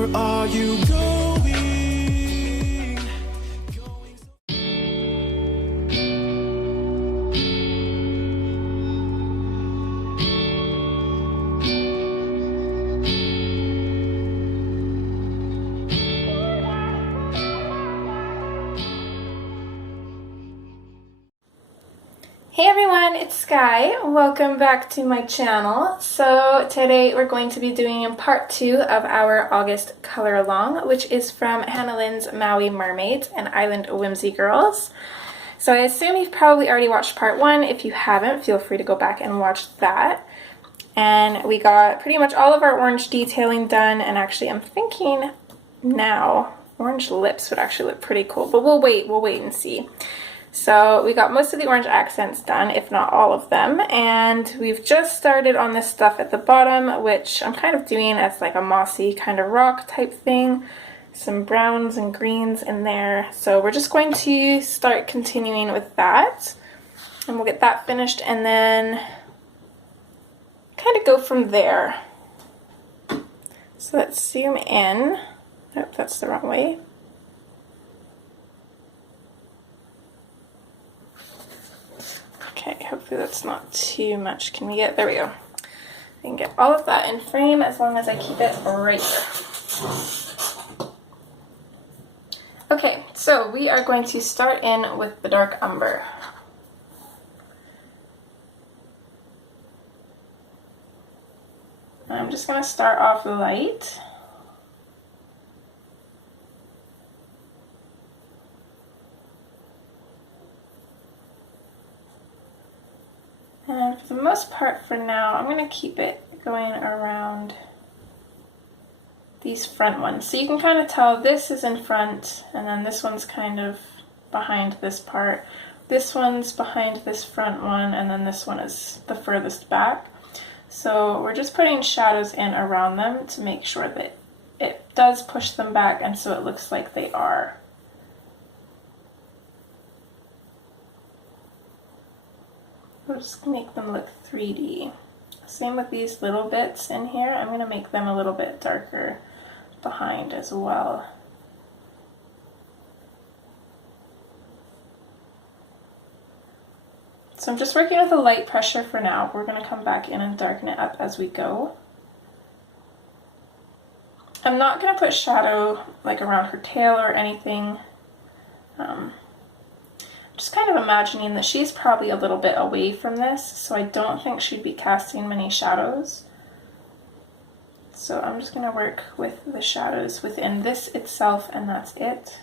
Where are you going? Hey everyone, it's Sky. Welcome back to my channel. So today we're going to be doing part 2 of our August color along, which is from Hannah Lynn's Maui Mermaids and Island Whimsy Girls. So I assume you've probably already watched part 1. If you haven't, feel free to go back and watch that. And we got pretty much all of our orange detailing done, and actually I'm thinking now orange lips would actually look pretty cool, but we'll wait and see. So we got most of the orange accents done, if not all of them, and we've just started on this stuff at the bottom, which I'm kind of doing as like a mossy kind of rock type thing. Some browns and greens in there. So we're just going to start continuing with that, and we'll get that finished and then kind of go from there. So let's zoom in. Oh, that's the wrong way. Okay, hopefully that's not too much. Can we get, there we go. I can get all of that in frame as long as I keep it right here. Okay, so we are going to start in with the dark umber. I'm just going to start off light. And for the most part for now, I'm going to keep it going around these front ones. So you can kind of tell this is in front, and then this one's kind of behind this part. This one's behind this front one, and then this one is the furthest back. So we're just putting shadows in around them to make sure that it does push them back, and so it looks like they are. We'll just make them look 3D. Same with these little bits in here. I'm going to make them a little bit darker behind as well. So I'm just working with a light pressure for now. We're going to come back in and darken it up as we go. I'm not going to put shadow like around her tail or anything. Just kind of imagining that she's probably a little bit away from this, so I don't think she'd be casting many shadows. So I'm just going to work with the shadows within this itself, and that's it.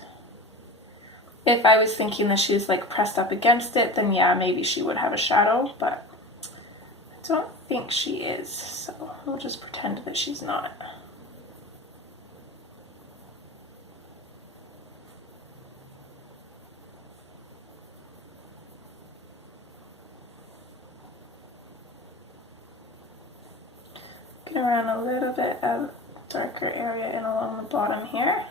If I was thinking that she's like pressed up against it, then yeah, maybe she would have a shadow, but I don't think she is, so we'll just pretend that she's not. Get around a little bit of darker area and along the bottom here.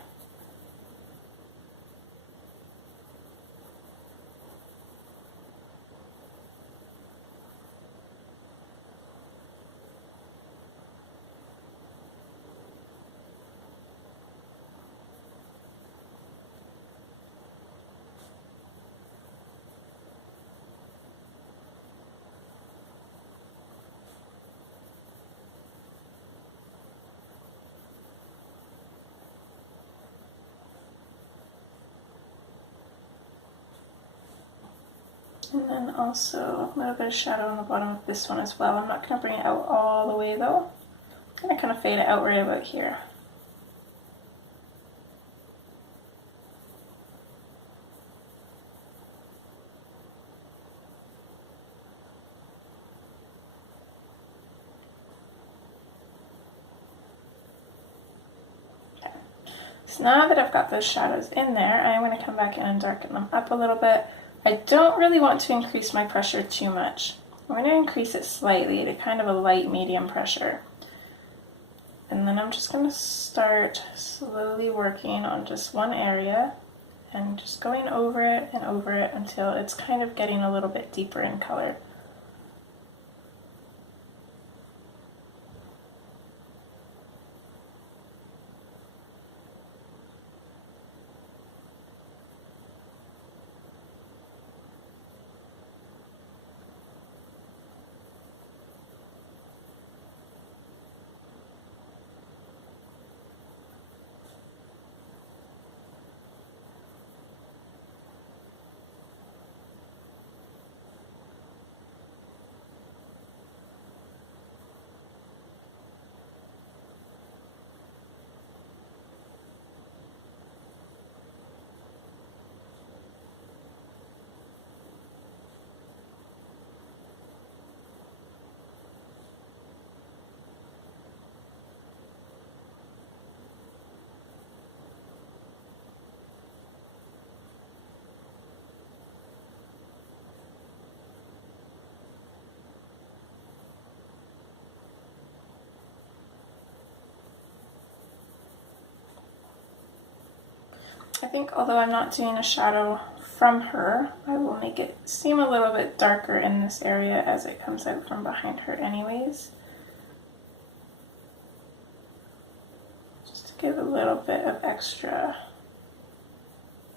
And then also a little bit of shadow on the bottom of this one as well. I'm not going to bring it out all the way though. I'm going to kind of fade it out right about here. Okay. So now that I've got those shadows in there, I'm going to come back in and darken them up a little bit. I don't really want to increase my pressure too much. I'm going to increase it slightly to kind of a light medium pressure. And then I'm just going to start slowly working on just one area and just going over it until it's kind of getting a little bit deeper in color. think although I'm not doing a shadow from her, I will make it seem a little bit darker in this area as it comes out from behind her anyways. Just to give a little bit of extra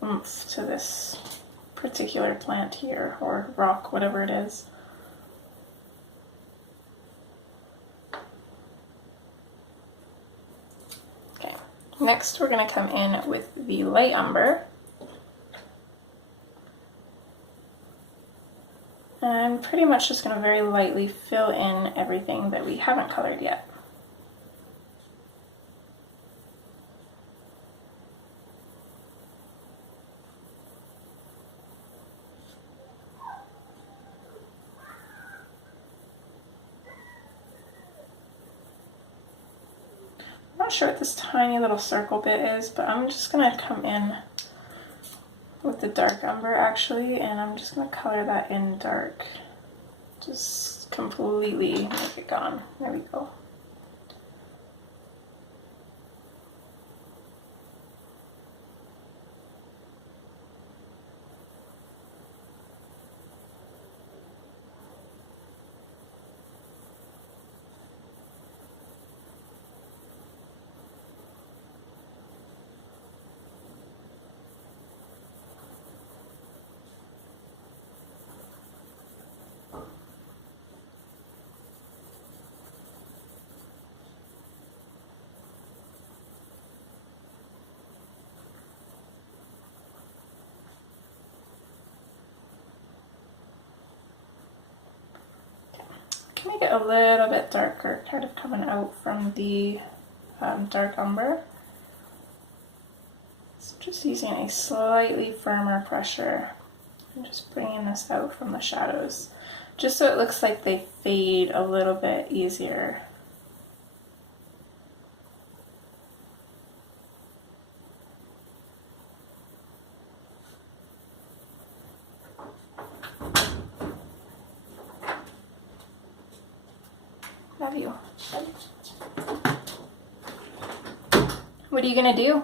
oomph to this particular plant here, or rock, whatever it is. Okay, next we're going to come in with the light umber. I'm pretty much just going to very lightly fill in everything that we haven't colored yet. I'm not sure what this tiny little circle bit is, but I'm just going to come in with the dark umber actually, and I'm just going to color that in dark. Just completely make it gone. There we go. Can make it a little bit darker, kind of coming out from the dark umber. So just using a slightly firmer pressure and just bringing this out from the shadows, just so it looks like they fade a little bit easier. Love you. What are you gonna do?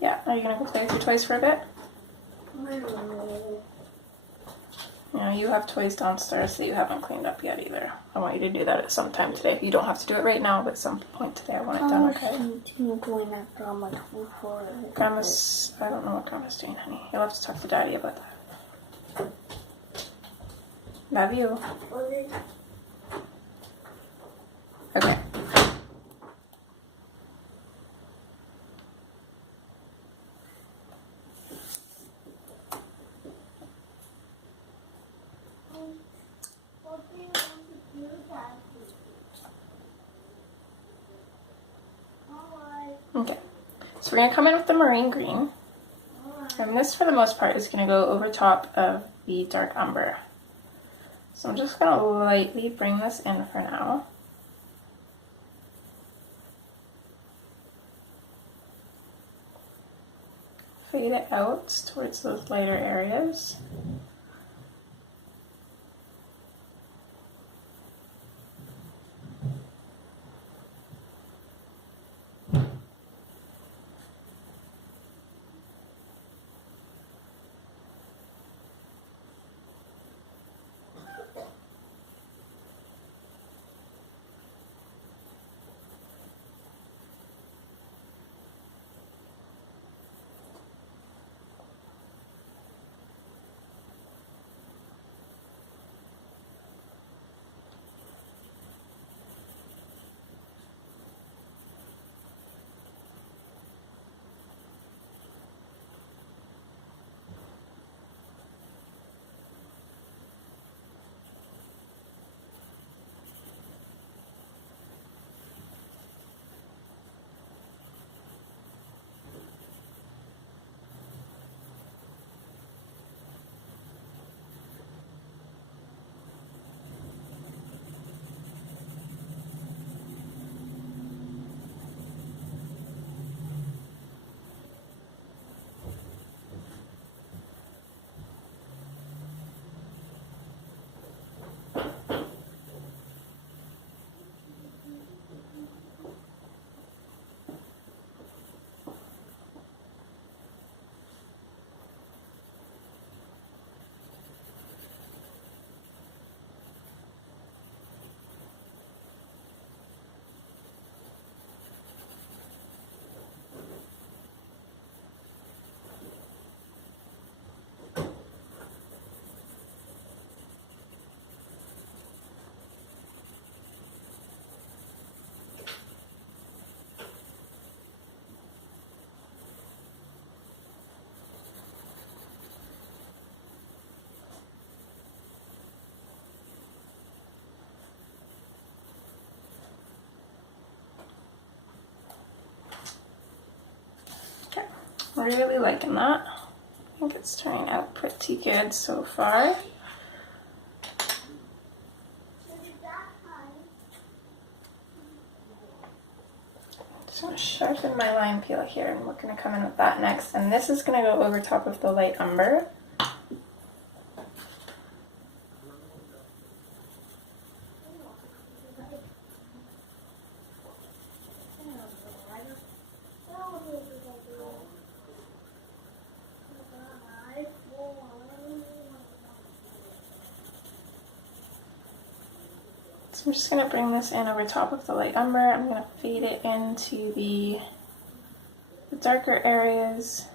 Yeah, are you gonna go play with your toys for a bit? You know, you have toys downstairs that you haven't cleaned up yet either. I want you to do that at some time today. You don't have to do it right now, but at some point today I want it done, okay? Grandma's, I don't know what Grandma's doing, honey. You'll have to talk to Daddy about that. Love you. Okay. Okay, so we're going to come in with the marine green, and this for the most part is going to go over top of the dark umber. So I'm just going to lightly bring this in for now. Fade it out towards those lighter areas. really liking that. I think it's turning out pretty good so far. Just going to sharpen my lime peel here, and we're going to come in with that next. And this is going to go over top of the light umber. So I'm just going to bring this in over top of the light umber. I'm going to fade it into the darker areas.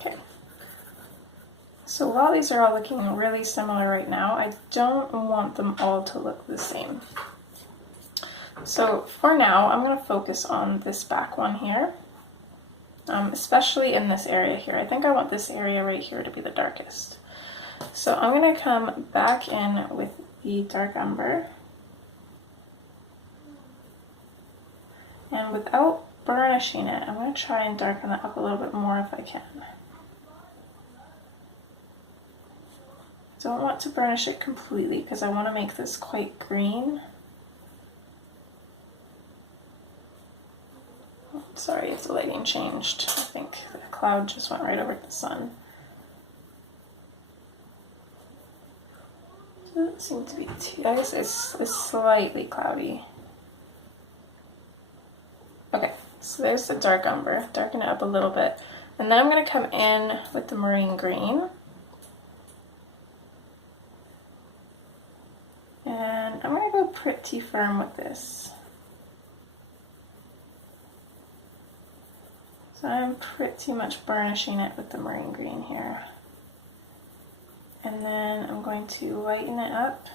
Okay. So while these are all looking really similar right now, I don't want them all to look the same. So for now, I'm going to focus on this back one here, especially in this area here. I think I want this area right here to be the darkest. So I'm going to come back in with the dark umber, and without burnishing it, I'm going to try and darken it up a little bit more if I can. Don't want to burnish it completely because I want to make this quite green. Sorry if the lighting changed. I think the cloud just went right over the sun. Doesn't seem to be too, I guess it's slightly cloudy. Okay, so there's the dark umber. Darken it up a little bit. And then I'm going to come in with the marine green. And I'm going to go pretty firm with this. So I'm pretty much burnishing it with the marine green here. And then I'm going to lighten it up.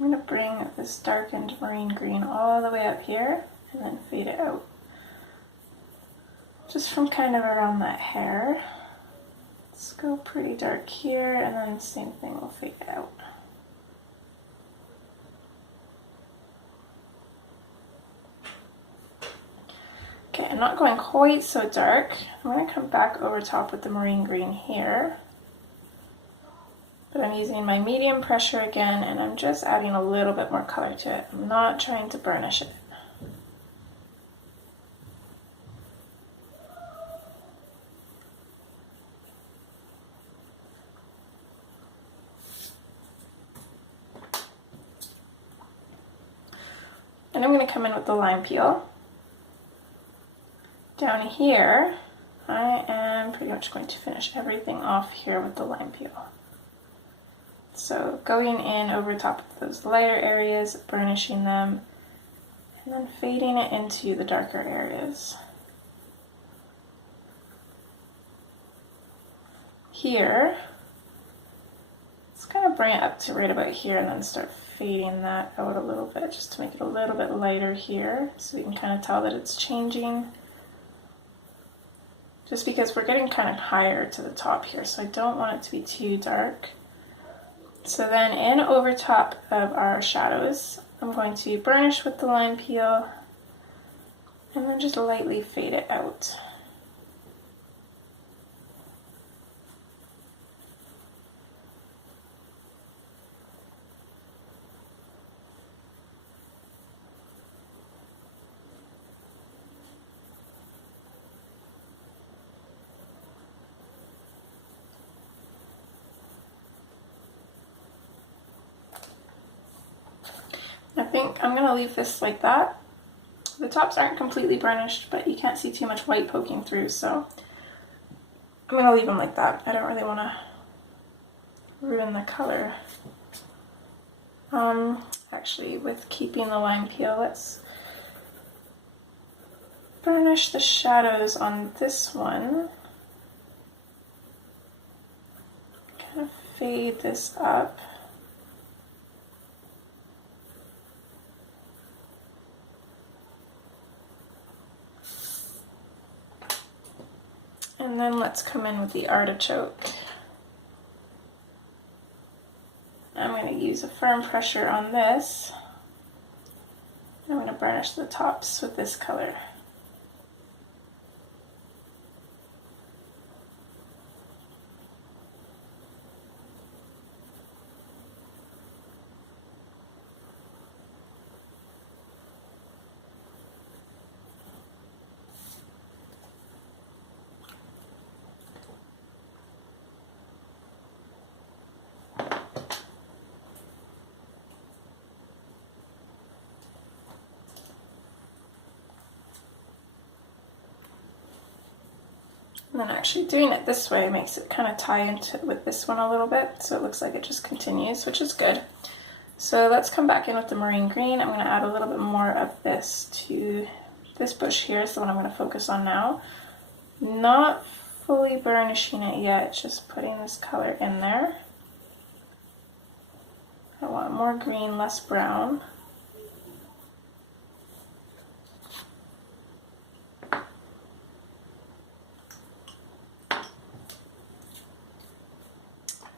I'm going to bring this darkened marine green all the way up here and then fade it out. Just from kind of around that hair. Let's go pretty dark here, and then the same thing, we'll fade it out. Okay, I'm not going quite so dark. I'm going to come back over top with the marine green here. But I'm using my medium pressure again, and I'm just adding a little bit more color to it. I'm not trying to burnish it. And I'm going to come in with the lime peel. Down here, I am pretty much going to finish everything off here with the lime peel. So going in over top of those lighter areas, burnishing them, and then fading it into the darker areas. Here, let's kind of bring it up to right about here and then start fading that out a little bit, just to make it a little bit lighter here, so we can kind of tell that it's changing. just because we're getting kind of higher to the top here, so I don't want it to be too dark. So then in over top of our shadows, I'm going to burnish with the lime peel and then just lightly fade it out. I think I'm going to leave this like that. The tops aren't completely burnished, but you can't see too much white poking through, so I'm going to leave them like that. I don't really want to ruin the color. Actually, with keeping the lime peel, let's burnish the shadows on this one. Kind of fade this up. And then let's come in with the artichoke. I'm going to use a firm pressure on this. I'm going to burnish the tops with this color. And then actually doing it this way makes it kind of tie into with this one a little bit, so it looks like it just continues, which is good. So let's come back in with the marine green. I'm going to add a little bit more of this to this bush here, is the one I'm going to focus on now. Not fully burnishing it yet, just putting this color in there. I want more green, less brown.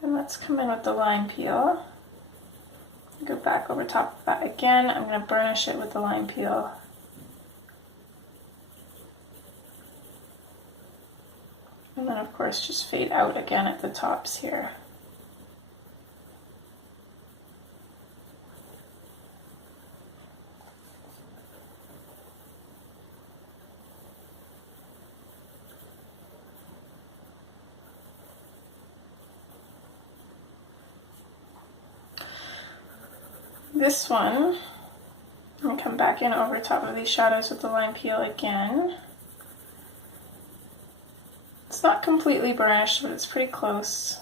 And let's come in with the lime peel. Go back over top of that again. I'm going to burnish it with the lime peel. And then of course just fade out again at the tops here. This one, I'm going to come back in over top of these shadows with the lime peel again. It's not completely burnished, but it's pretty close.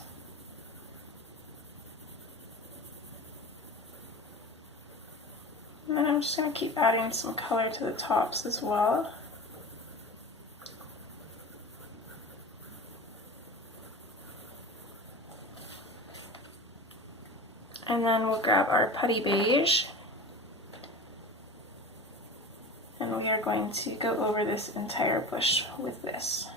And then I'm just going to keep adding some color to the tops as well. And then we'll grab our putty beige, and we are going to go over this entire bush with this.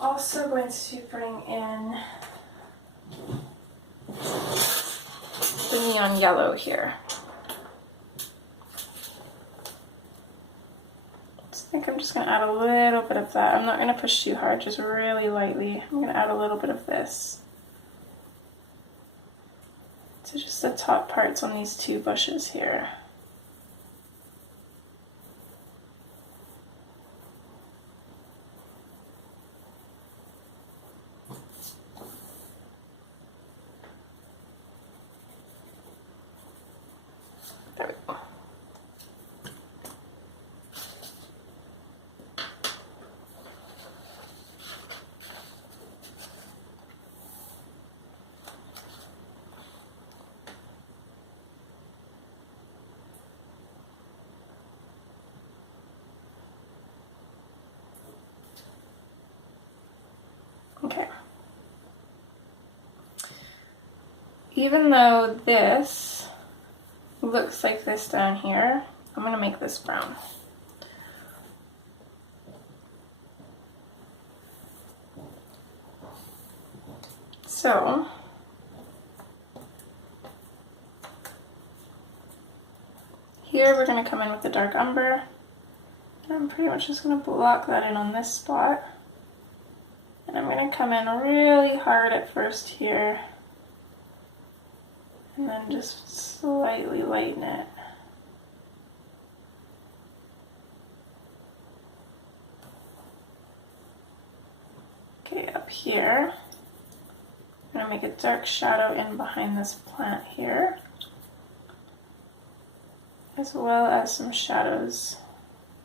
Also going to bring in the neon yellow here. I think I'm just going to add a little bit of that. I'm not going to push too hard, just really lightly. I'm going to add a little bit of this to just the top parts on these two bushes here. even though this looks like this down here, I'm going to make this brown. So here we're going to come in with the dark umber, and I'm pretty much just going to block that in on this spot. And I'm going to come in really hard at first here, and then just slightly lighten it. Okay, up here, I'm going to make a dark shadow in behind this plant here, as well as some shadows.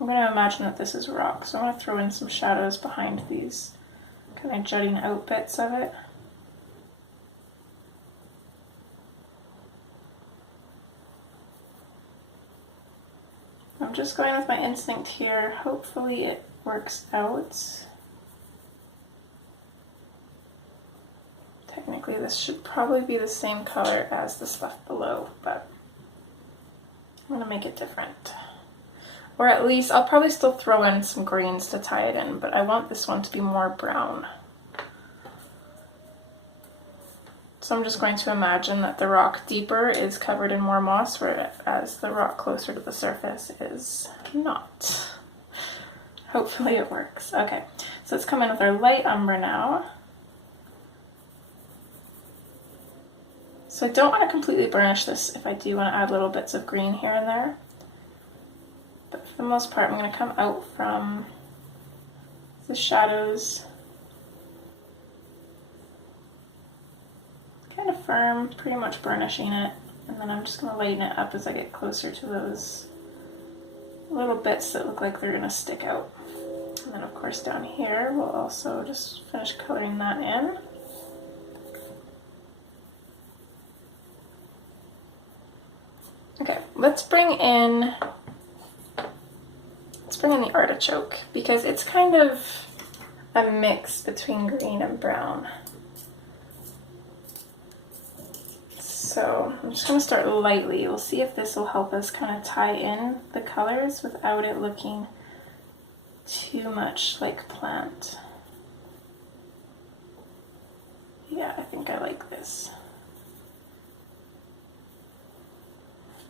I'm going to imagine that this is rock, so I'm going to throw in some shadows behind these kind of jutting out bits of it. I'm just going with my instinct here. Hopefully it works out. Technically this should probably be the same color as the stuff below, but I'm going to make it different. Or at least, I'll probably still throw in some greens to tie it in, but I want this one to be more brown. So I'm just going to imagine that the rock deeper is covered in more moss, whereas the rock closer to the surface is not. Hopefully it works. Okay, so let's come in with our light umber now. So I don't want to completely burnish this if I do want to add little bits of green here and there. But for the most part, I'm going to come out from the shadows kind of firm, pretty much burnishing it, and then I'm just going to lighten it up as I get closer to those little bits that look like they're going to stick out. And then of course down here we'll also just finish coloring that in. Okay, let's bring in the artichoke, because it's kind of a mix between green and brown. So I'm just going to start lightly. We'll see if this will help us kind of tie in the colors without it looking too much like plant. Yeah, I think I like this.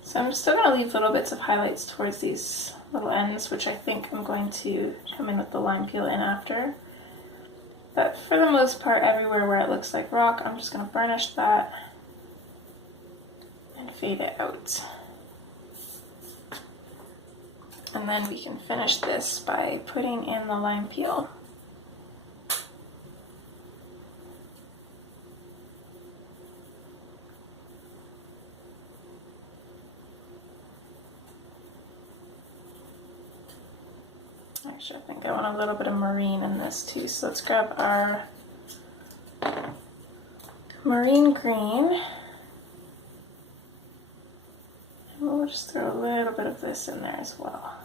So I'm still going to leave little bits of highlights towards these little ends, which I think I'm going to come in with the lime peel in after. But for the most part, everywhere where it looks like rock, I'm just going to burnish that and fade it out. And then we can finish this by putting in the lime peel. Actually, I think I want a little bit of marine in this too, so let's grab our marine green, and we'll just throw a little bit of this in there as well.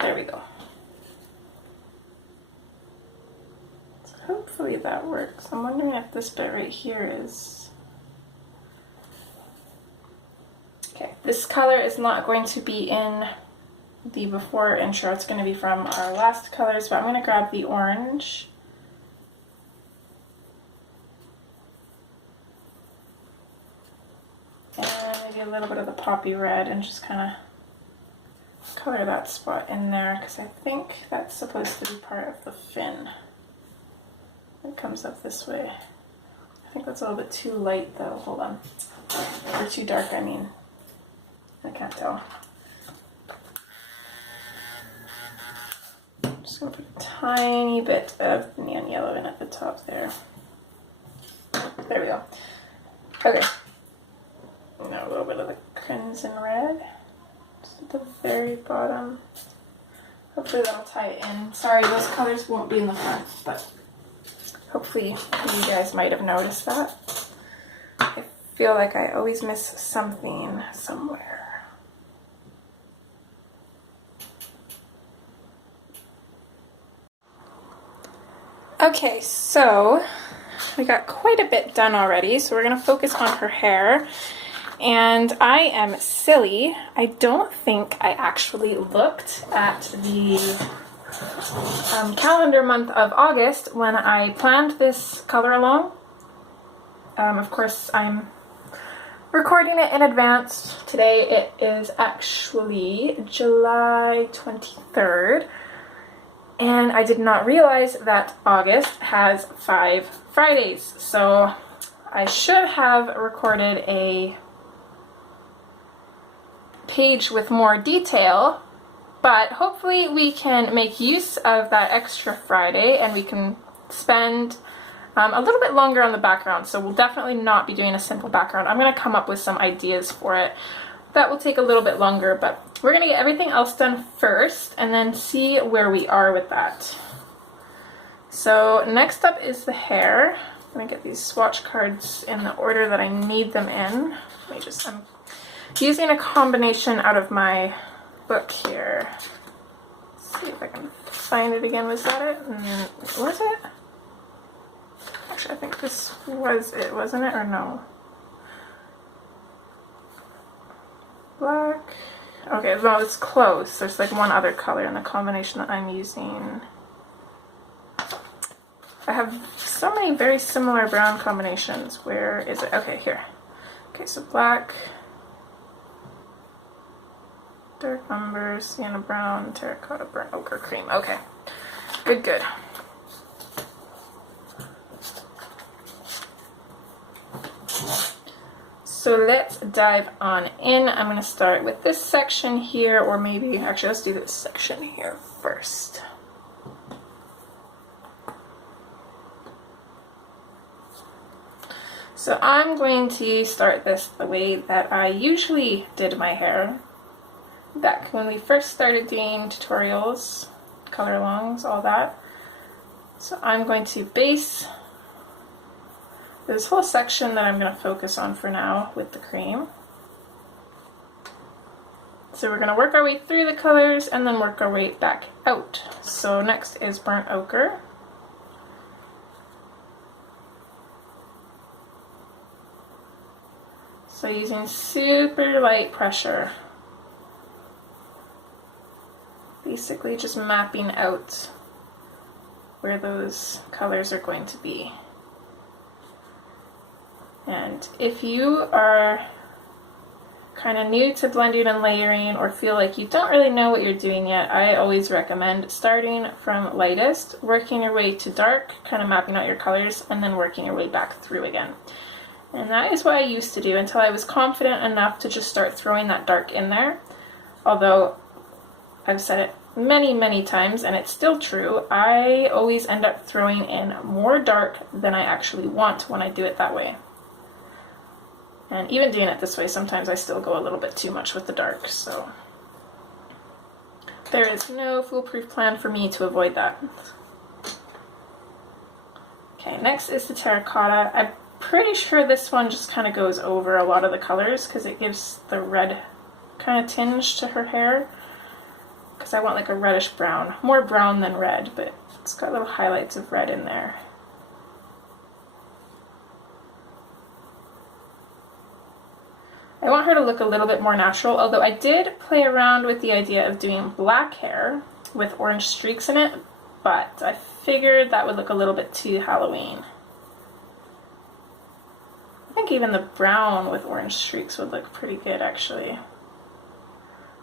There we go. Hopefully that works. I'm wondering if this bit right here is... Okay, this color is not going to be in the before intro. It's going to be from our last colors, but I'm going to grab the orange. And maybe a little bit of the poppy red, and just kind of color that spot in there, because I think that's supposed to be part of the fin. It comes up this way. I think that's a little bit too light though. Hold on. Or too dark, I mean. I can't tell. I'm just going to put a tiny bit of neon yellow in at the top there. There we go. Okay. Now a little bit of the crimson red. Just at the very bottom. Hopefully that'll tie it in. Sorry, those colors won't be in the front, but hopefully you guys might have noticed that. I feel like I always miss something somewhere. Okay, so we got quite a bit done already, so we're going to focus on her hair. And I am silly. I don't think I actually looked at the calendar month of August when I planned this color along. Of course, I'm recording it in advance. Today it is actually July 23rd. And I did not realize that August has 5 Fridays. So I should have recorded a page with more detail, but hopefully we can make use of that extra Friday and we can spend a little bit longer on the background. So we'll definitely not be doing a simple background. I'm going to come up with some ideas for it. That will take a little bit longer, but we're going to get everything else done first and then see where we are with that. So next up is the hair. I'm going to get these swatch cards in the order that I need them in. I'm using a combination out of my book here. Let's see if I can find it again. Was that it? Was it? Actually, I think this was it, wasn't it? Or no? Black. Okay, well, it's close. There's like one other color in the combination that I'm using. I have so many very similar brown combinations. Where is it? Okay, here. Okay, so black, dark umber, sienna brown, terracotta, burnt ochre, cream. Okay, good, good. So let's dive on in. I'm going to start with this section here, or maybe, actually, let's do this section here first. So I'm going to start this the way that I usually did my hair back when we first started doing tutorials, color alongs, all that. So I'm going to base this whole section that I'm going to focus on for now with the cream. So we're going to work our way through the colors and then work our way back out. So next is burnt ochre. So using super light pressure. Basically just mapping out where those colors are going to be. And if you are kind of new to blending and layering or feel like you don't really know what you're doing yet, I always recommend starting from lightest, working your way to dark, kind of mapping out your colors, and then working your way back through again. And that is what I used to do until I was confident enough to just start throwing that dark in there. Although I've said it many, many times, and it's still true, I always end up throwing in more dark than I actually want when I do it that way. And even doing it this way, sometimes I still go a little bit too much with the dark, so there is no foolproof plan for me to avoid that. Okay, next is the terracotta. I'm pretty sure this one just kind of goes over a lot of the colors because it gives the red kind of tinge to her hair. Because I want like a reddish brown, more brown than red, but it's got little highlights of red in there. I want her to look a little bit more natural, although I did play around with the idea of doing black hair with orange streaks in it, but I figured that would look a little bit too Halloween. I think even the brown with orange streaks would look pretty good actually.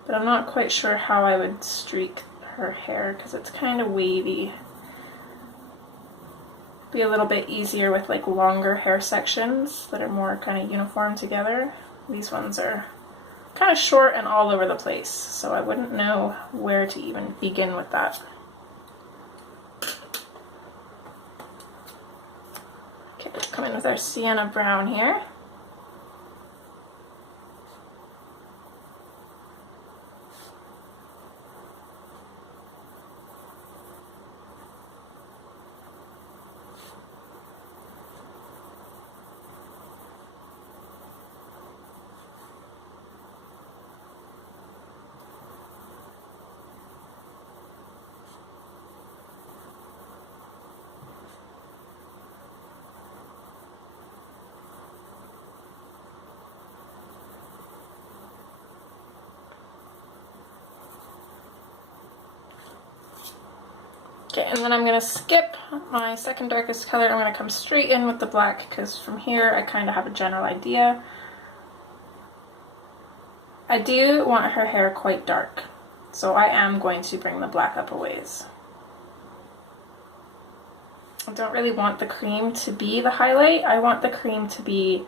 But I'm not quite sure how I would streak her hair because it's kind of wavy. Be a little bit easier with like longer hair sections that are more kind of uniform together. These ones are kind of short and all over the place, so I wouldn't know where to even begin with that. Okay, come in with our sienna brown here. Okay, and then I'm going to skip my second darkest color. I'm going to come straight in with the black because from here I kind of have a general idea. I do want her hair quite dark, so I am going to bring the black up a ways. I don't really want the cream to be the highlight. I want the cream to be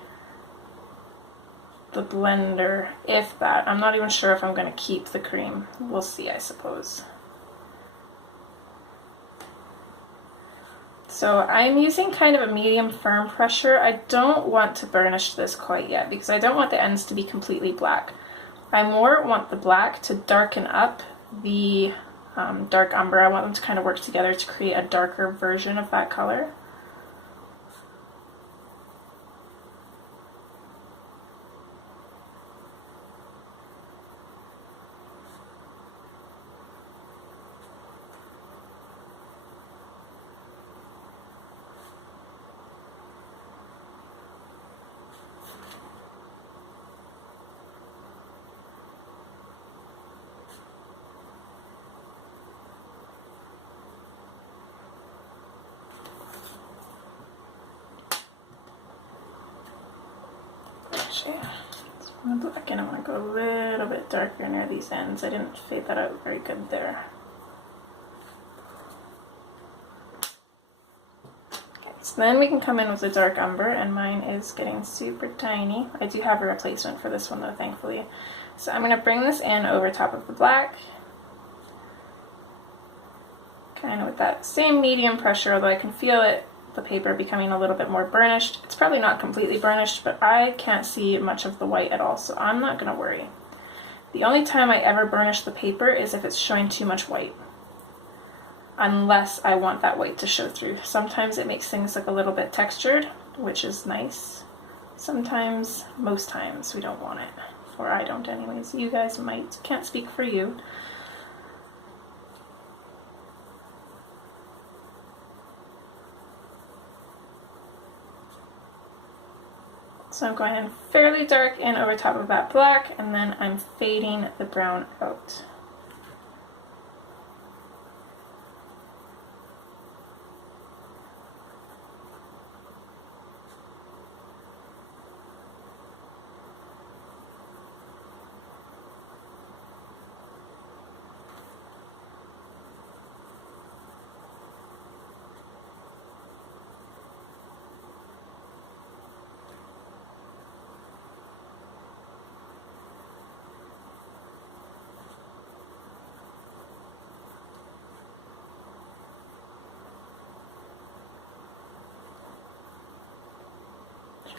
the blender, if that. I'm not even sure if I'm going to keep the cream. We'll see, I suppose. So I'm using kind of a medium firm pressure. I don't want to burnish this quite yet because I don't want the ends to be completely black. I more want the black to darken up the dark umber. I want them to kind of work together to create a darker version of that color. Again, I want to go a little bit darker near these ends. I didn't fade that out very good there. Okay, so then we can come in with the dark umber, and mine is getting super tiny. I do have a replacement for this one though, thankfully. So I'm going to bring this in over top of the black, kind of with that same medium pressure, although I can feel it, the paper becoming a little bit more burnished. It's probably not completely burnished, but I can't see much of the white at all, so I'm not going to worry. The only time I ever burnish the paper is if it's showing too much white, unless I want that white to show through. Sometimes it makes things look a little bit textured, which is nice. Sometimes, most times, we don't want it, or I don't anyways. You guys might. Can't speak for you. So I'm going in fairly dark in over top of that black, and then I'm fading the brown out.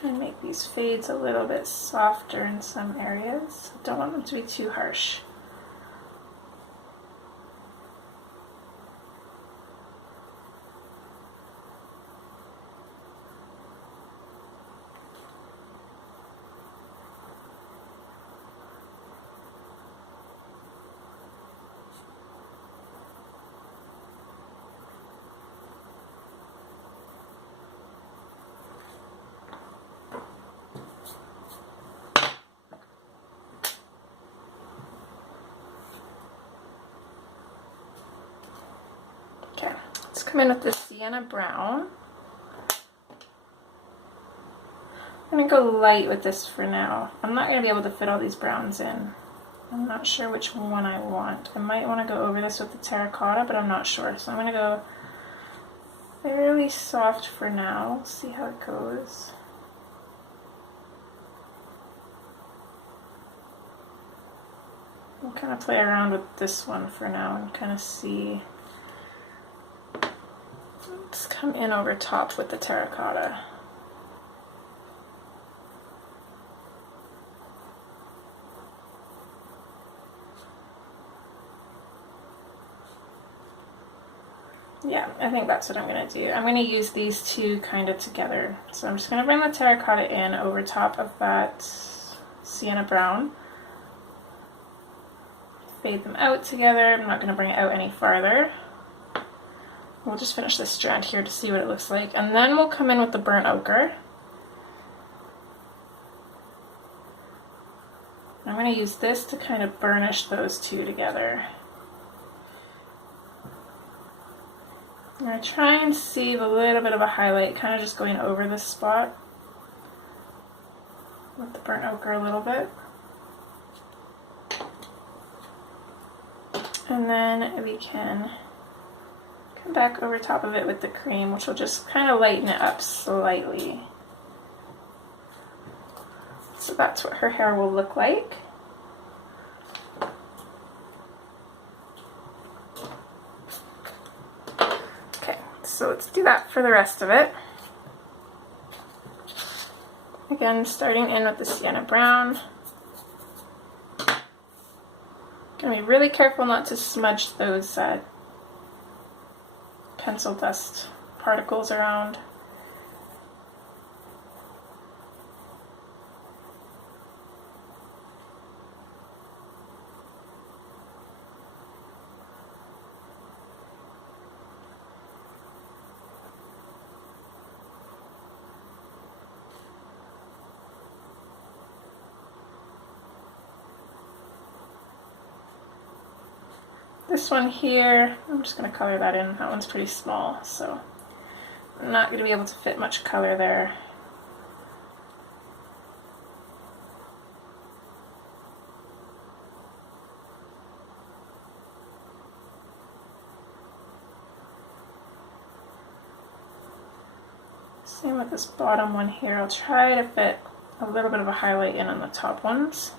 And make these fades a little bit softer in some areas. Don't want them to be too harsh. Okay, let's come in with this sienna brown. I'm going to go light with this for now. I'm not going to be able to fit all these browns in. I'm not sure which one I want. I might want to go over this with the terracotta, but I'm not sure. So I'm going to go fairly soft for now. See how it goes. I'll kind of play around with this one for now and kind of see. Let's come in over top with the terracotta. Yeah, I think that's what I'm going to do. I'm going to use these two kind of together. So I'm just going to bring the terracotta in over top of that sienna brown. Fade them out together. I'm not going to bring it out any farther. We'll just finish this strand here to see what it looks like. And then we'll come in with the burnt ochre. I'm going to use this to kind of burnish those two together. I'm going to try and save a little bit of a highlight, kind of just going over this spot with the burnt ochre a little bit. And then we can come back over top of it with the cream, which will just kind of lighten it up slightly. So that's what her hair will look like. Okay, so let's do that for the rest of it. Again, starting in with the sienna brown. Gonna be really careful not to smudge those pencil dust particles around. This one here, I'm just going to color that in. That one's pretty small, so I'm not going to be able to fit much color there. Same with this bottom one here. I'll try to fit a little bit of a highlight in on the top ones.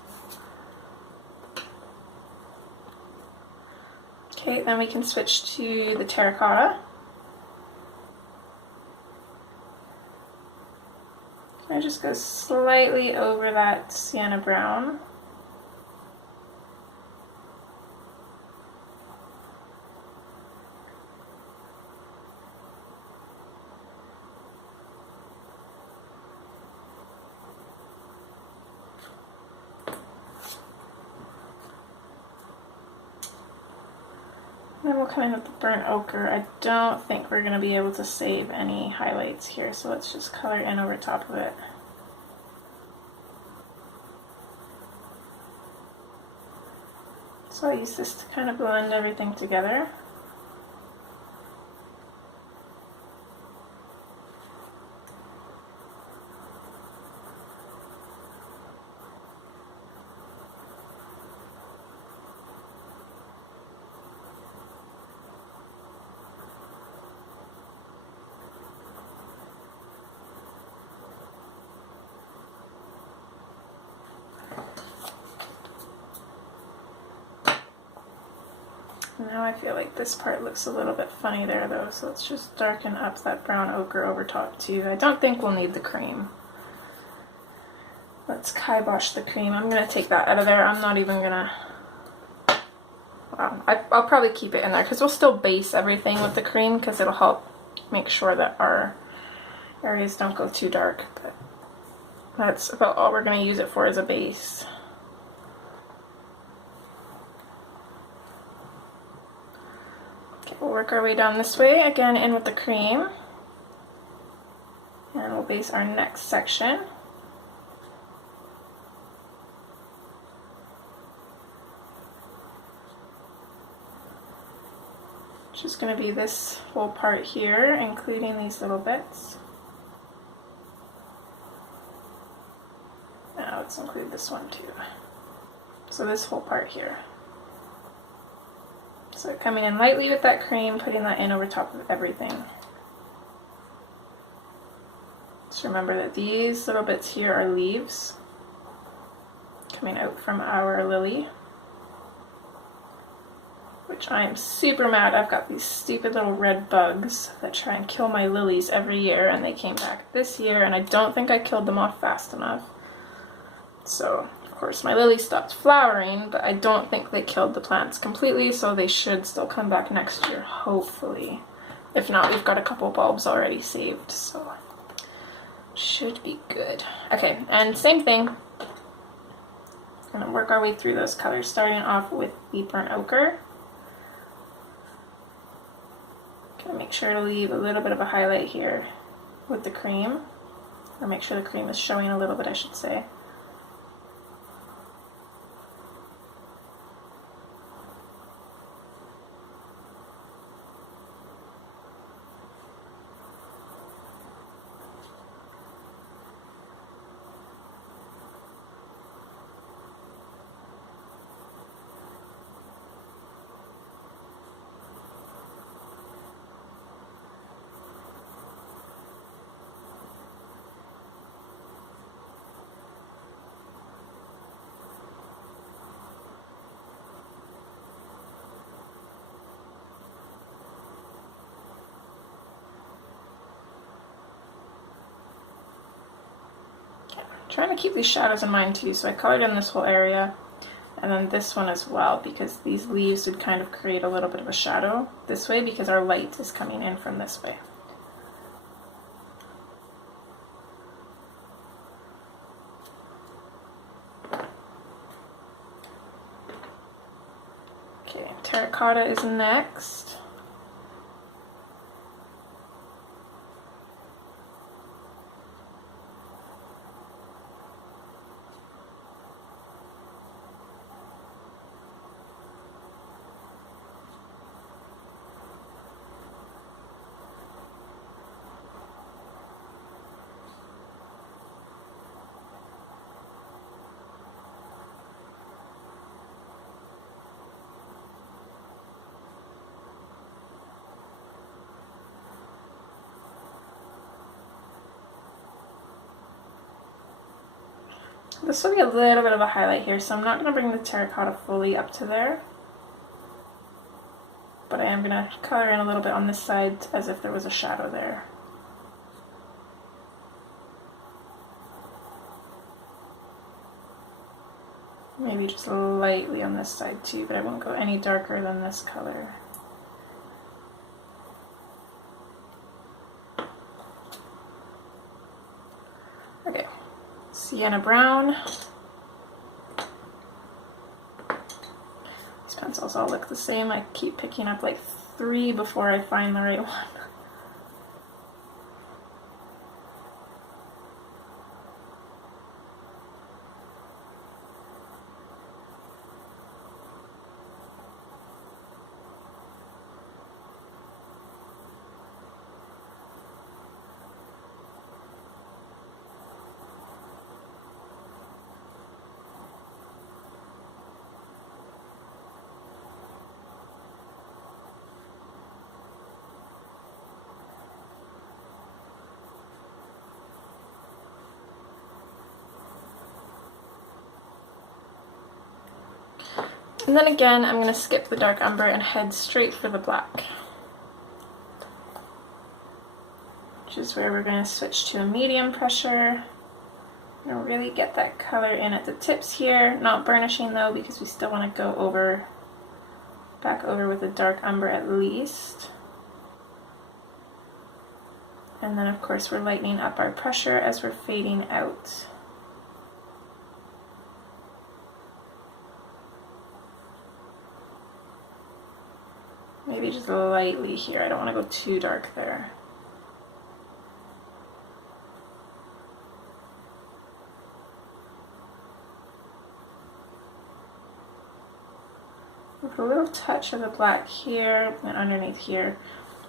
Okay, then we can switch to the terracotta. I just go slightly over that sienna brown. Then we'll come in with the burnt ochre. I don't think we're going to be able to save any highlights here, so let's just color in over top of it. So I use this to kind of blend everything together. Now I feel like this part looks a little bit funny there though, so let's just darken up that brown ochre over top too. I don't think we'll need the cream. Let's kibosh the cream. I'm going to take that out of there. I'm not even going to... Wow, I'll probably keep it in there because we'll still base everything with the cream because it'll help make sure that our areas don't go too dark. But that's about all we're going to use it for as a base. We'll work our way down this way, again in with the cream, and we'll base our next section. Which is going to be this whole part here, including these little bits. Now let's include this one too. So this whole part here. So coming in lightly with that cream, putting that in over top of everything. Just remember that these little bits here are leaves coming out from our lily, which I am super mad. I've got these stupid little red bugs that try and kill my lilies every year, and they came back this year, and I don't think I killed them off fast enough. So of course my lily stopped flowering, but I don't think they killed the plants completely, so they should still come back next year, hopefully. If not, we've got a couple bulbs already saved, so should be good. Okay, and same thing. Gonna work our way through those colors, starting off with the burnt ochre. Gonna make sure to leave a little bit of a highlight here with the cream, or make sure the cream is showing a little bit, I should say. trying to keep these shadows in mind too, so I colored in this whole area, and then this one as well, because these leaves would kind of create a little bit of a shadow this way because our light is coming in from this way. Okay, terracotta is next. This will be a little bit of a highlight here, so I'm not going to bring the terracotta fully up to there. But I am going to color in a little bit on this side as if there was a shadow there. Maybe just lightly on this side too, but I won't go any darker than this color. Okay, sienna brown. These pencils all look the same. I keep picking up like 3 before I find the right one. And then again, I'm going to skip the dark umber and head straight for the black, which is where we're going to switch to a medium pressure. And really get that color in at the tips here, not burnishing though, because we still want to go over, back over with the dark umber at least. And then of course we're lightening up our pressure as we're fading out. Maybe just lightly here. I don't want to go too dark there. With a little touch of the black here and underneath here.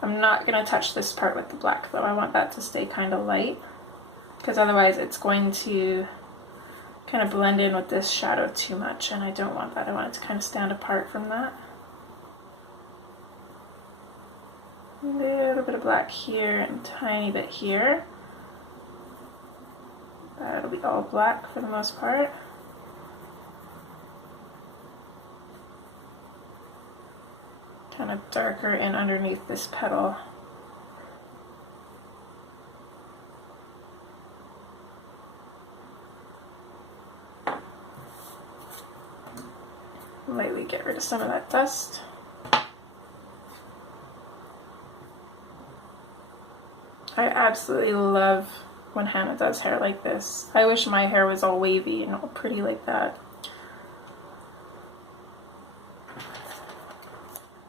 I'm not going to touch this part with the black though. I want that to stay kind of light, because otherwise it's going to kind of blend in with this shadow too much, and I don't want that. I want it to kind of stand apart from that. A little bit of black here and a tiny bit here. That'll be all black for the most part. Kind of darker in underneath this petal. Lightly get rid of some of that dust. I absolutely love when Hannah does hair like this. I wish my hair was all wavy and all pretty like that.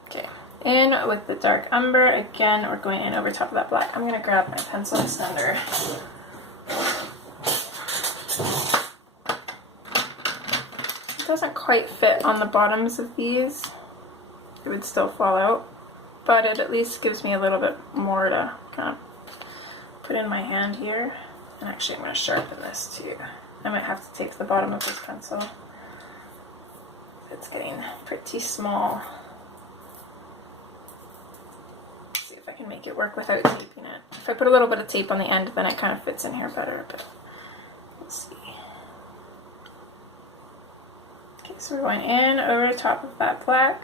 Okay, in with the dark umber. Again, we're going in over top of that black. I'm going to grab my pencil extender. It doesn't quite fit on the bottoms of these. It would still fall out, but it at least gives me a little bit more to kind of put in my hand here. And actually I'm going to sharpen this too. I might have to take the bottom of this pencil. It's getting pretty small. Let's see if I can make it work without taping it. If I put a little bit of tape on the end, then it kind of fits in here better, but let's see. Okay, so we're going in over the top of that black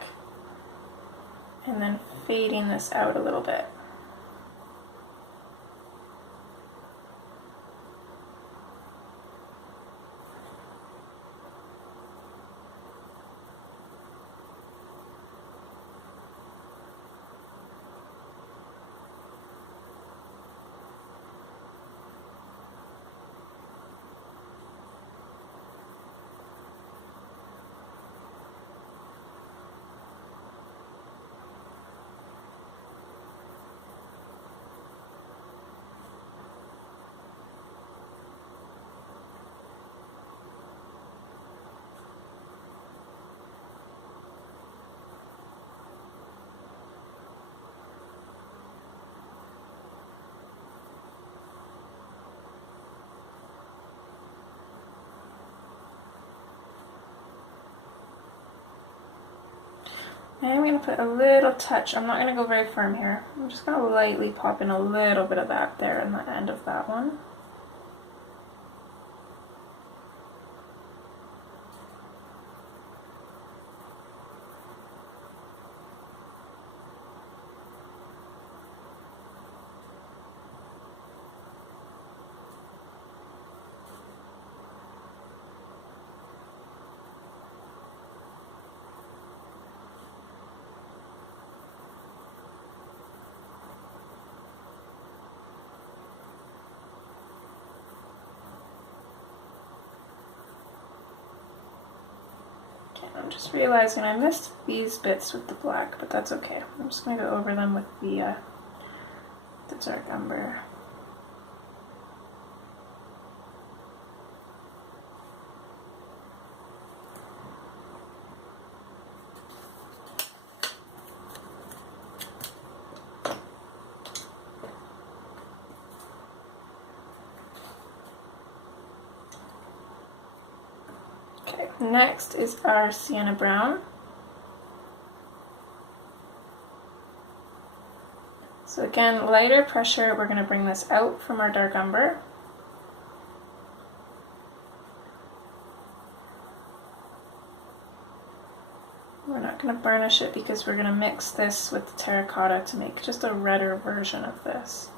and then fading this out a little bit. I'm going to put a little touch. I'm not going to go very firm here. I'm just going to lightly pop in a little bit of that there in the end of that one. I'm just realizing I missed these bits with the black, but that's okay. I'm just going to go over them with the dark umber. Okay, next is our sienna brown. So again, lighter pressure, we're going to bring this out from our dark umber. We're not going to burnish it because we're going to mix this with the terracotta to make just a redder version of this.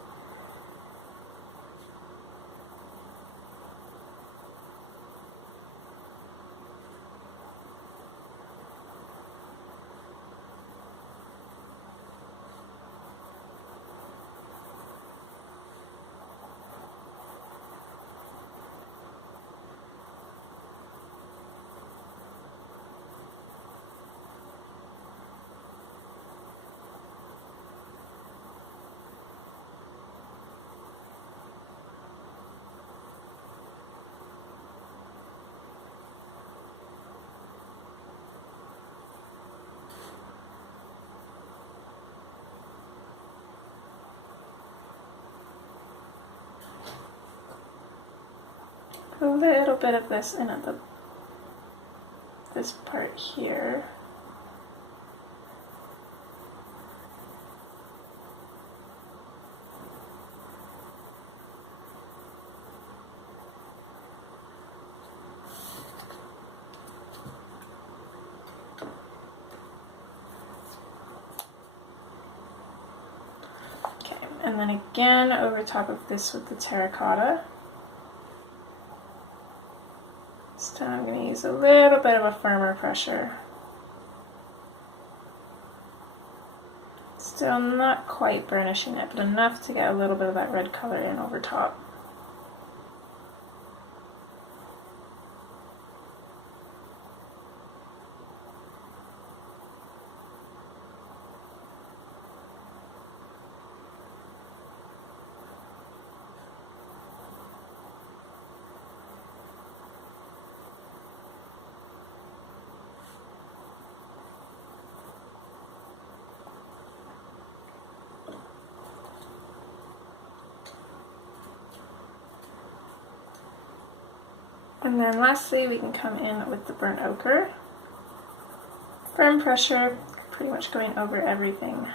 A little bit of this in at this part here. Okay, and then again over top of this with the terracotta. This time I'm going to use a little bit of a firmer pressure. Still not quite burnishing it, but enough to get a little bit of that red color in over top. And then lastly, we can come in with the burnt ochre. Firm pressure, pretty much going over everything.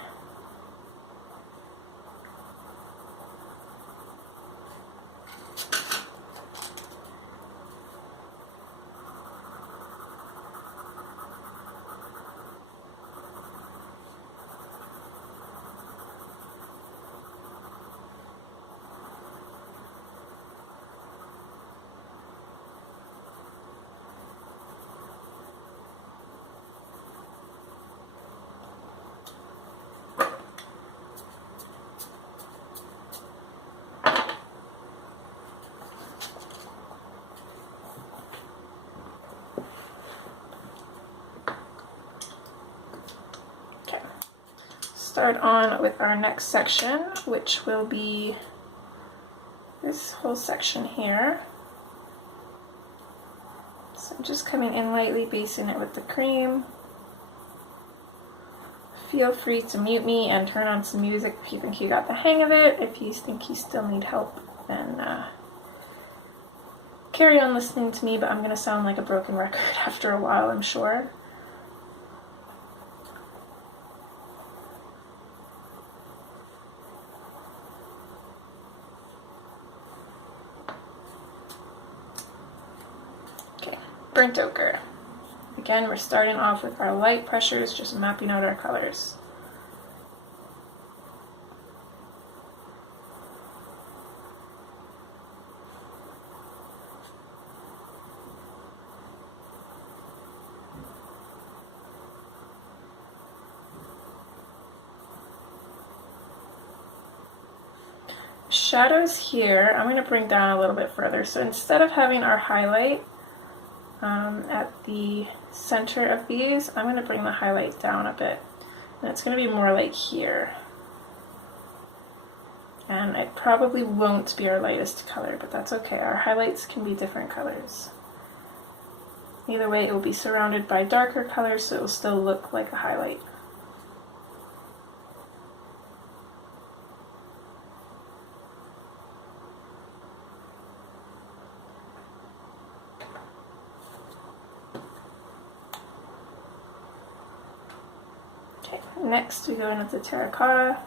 Start on with our next section, which will be this whole section here. So I'm just coming in lightly, basing it with the cream. Feel free to mute me and turn on some music if you think you got the hang of it. If you think you still need help, then carry on listening to me, but I'm going to sound like a broken record after a while, I'm sure. burnt ochre. Again, we're starting off with our light pressures, just mapping out our colors. Shadows here, I'm going to bring down a little bit further. So instead of having our highlight at the center of these, I'm going to bring the highlight down a bit. And it's going to be more like here. And it probably won't be our lightest color, but that's okay. Our highlights can be different colors. Either way, it will be surrounded by darker colors, so it will still look like a highlight. Okay, next we go into the terracotta.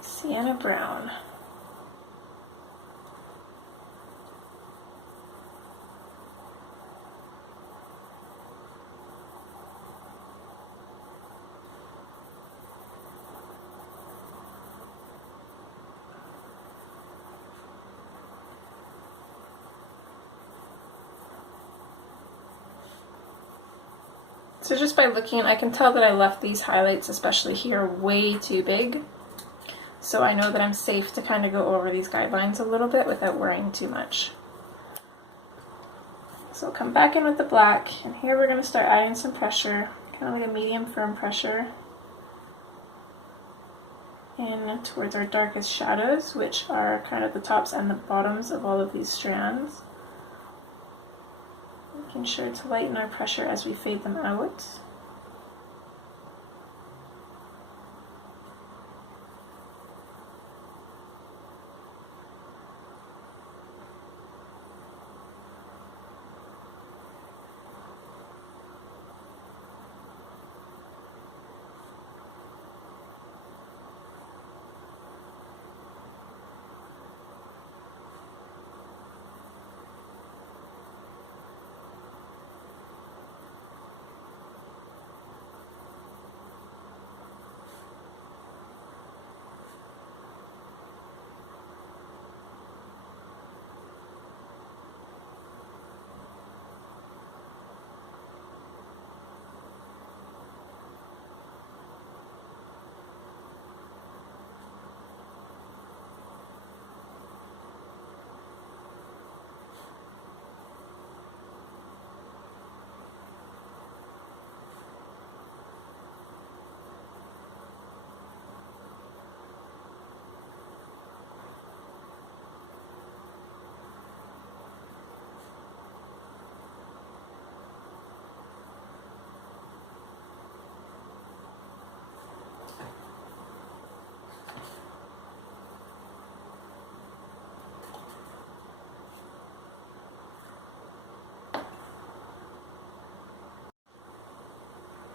Sienna brown. So just by looking, I can tell that I left these highlights, especially here, way too big. So I know that I'm safe to kind of go over these guidelines a little bit without worrying too much. So I'll come back in with the black, and here we're going to start adding some pressure, kind of like a medium firm pressure, in towards our darkest shadows, which are kind of the tops and the bottoms of all of these strands. Making sure to lighten our pressure as we fade them out.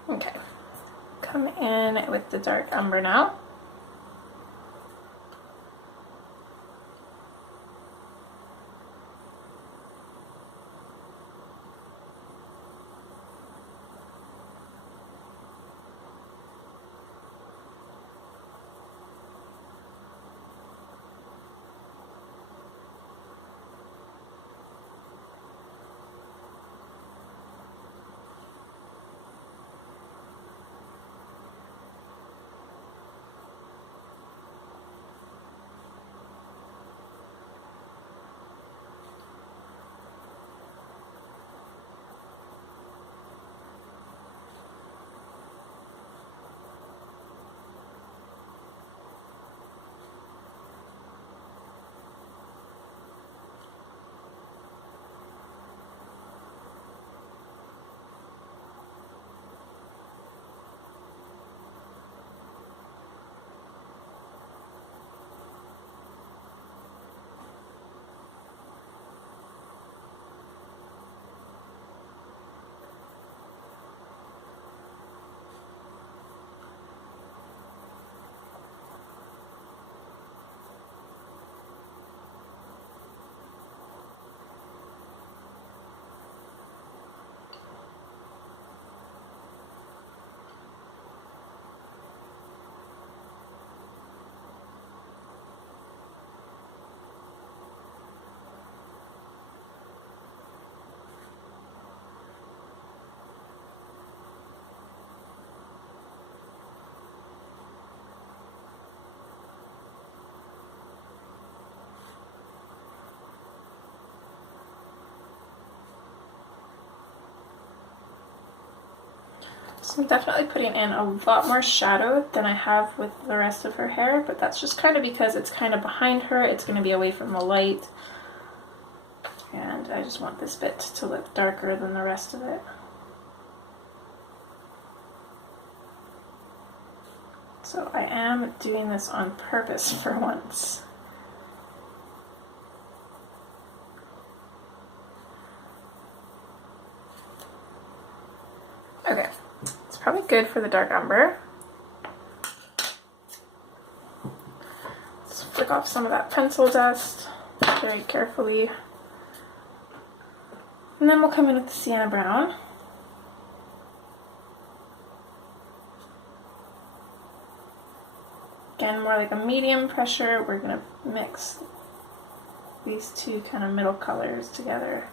Okay, come in with the dark umber now. So I'm definitely putting in a lot more shadow than I have with the rest of her hair, but that's just kind of because it's kind of behind her. It's going to be away from the light. And I just want this bit to look darker than the rest of it. So I am doing this on purpose for once. Okay, it's probably good for the dark umber. Let's flick off some of that pencil dust very carefully. And then we'll come in with the sienna brown. Again, more like a medium pressure. We're going to mix these two kind of middle colors together.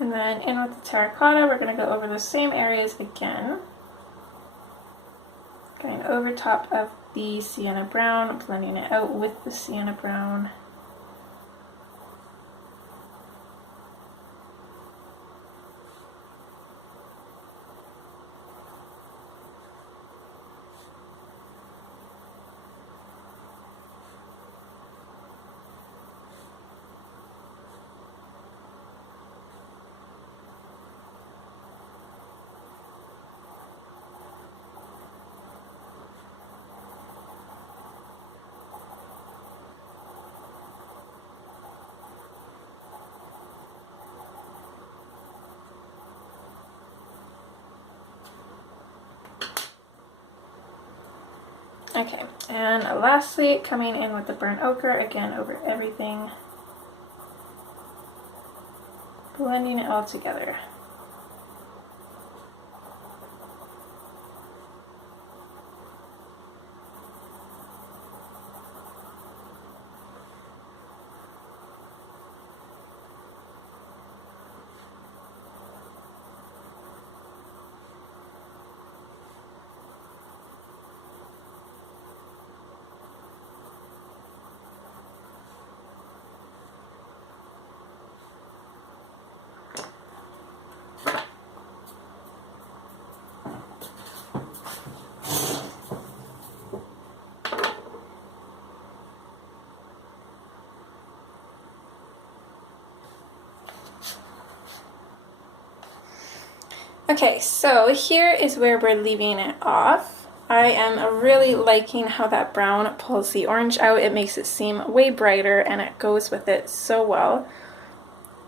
And then in with the terracotta, we're going to go over the same areas again. Going over top of the sienna brown, blending it out with the sienna brown. Okay, and lastly, coming in with the burnt ochre, again over everything, blending it all together. Okay, so here is where we're leaving it off. I am really liking how that brown pulls the orange out. It makes it seem way brighter and it goes with it so well.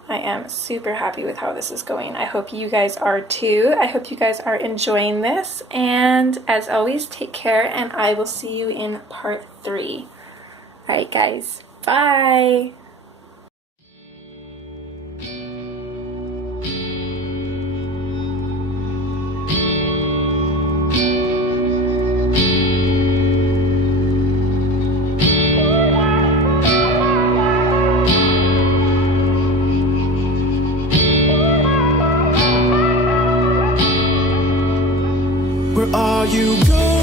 I am super happy with how this is going. I hope you guys are too. I hope you guys are enjoying this. And as always, take care and I will see you in part 3. Alright guys, bye! Where are you going?